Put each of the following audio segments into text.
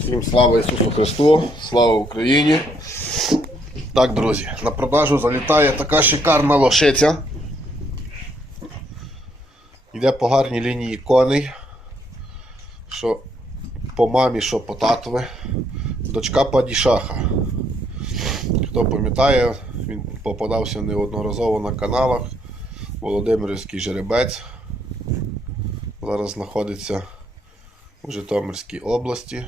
Всім слава Ісусу Христу, слава Україні. Так, друзі, на продажу залітає така шикарна лошиця. Йде по гарній лінії коней. Що по мамі, що по татові. Дочка Падішаха. Хто пам'ятає, він попадався неодноразово на каналах. Володимирівський жеребець. Зараз знаходиться у Житомирській області.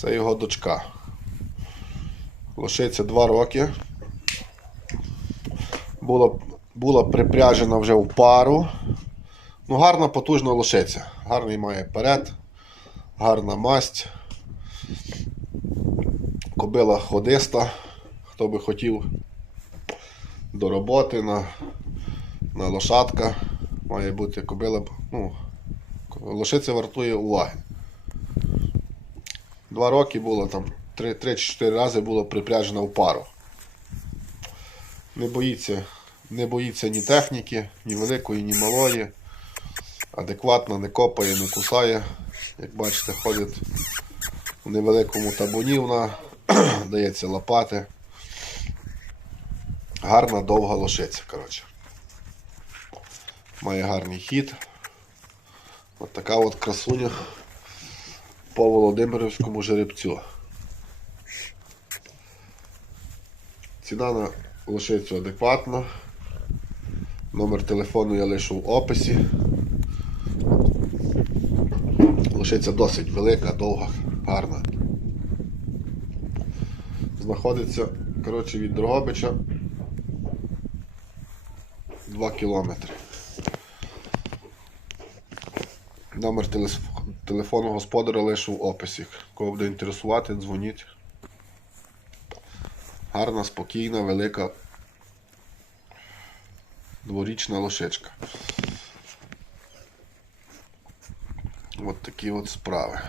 Це його дочка. Лошиця 2 роки. Була, була припряжена вже в пару. Ну, гарна потужна лошиця. Гарний має перед, гарна масть. Кобила ходиста. Хто би хотів до роботи на, на лошадка. Має бути кобила. Ну, лошиця вартує уваги. Два роки було там 3-4 рази було припряжена в пару. Не боїться, не боїться ні техніки, ні великої, ні малої. Адекватно не копає, не кусає. Як бачите, ходить у невеликому табуні вона, дається лопати. Гарна довга лошиця, коротше. Має гарний хід. От така от красуня по Володимирівському жеребцю. Ціна на лошицю адекватна. Номер телефону я лишу в описі. Лошиця досить велика, довга, гарна. Знаходиться, коротше, від Дрогобича 2 кілометри. Номер телес- телефону господаря лишу в описі. Кого буде інтересувати, дзвоніть. Гарна, спокійна, велика дворічна лошичка. От такі от справи.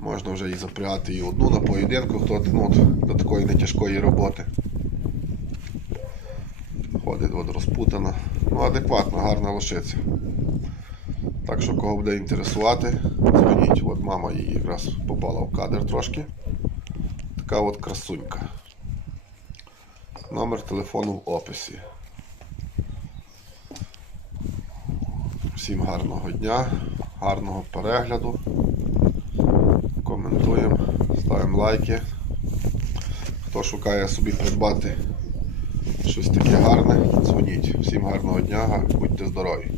Можна вже і запрягати і одну на поєдинку, хто ну, до такої нетяжкої роботи. Ходить от розпутана. Ну, адекватна, гарна лошиця. Так що кого буде інтересувати, дзвоніть. От мама її якраз попала в кадр трошки. Така от красунька. Номер телефону в описі. Всім гарного дня, гарного перегляду. Коментуємо, ставимо лайки. Хто шукає собі придбати щось таке гарне, дзвоніть. Всім гарного дня, будьте здорові!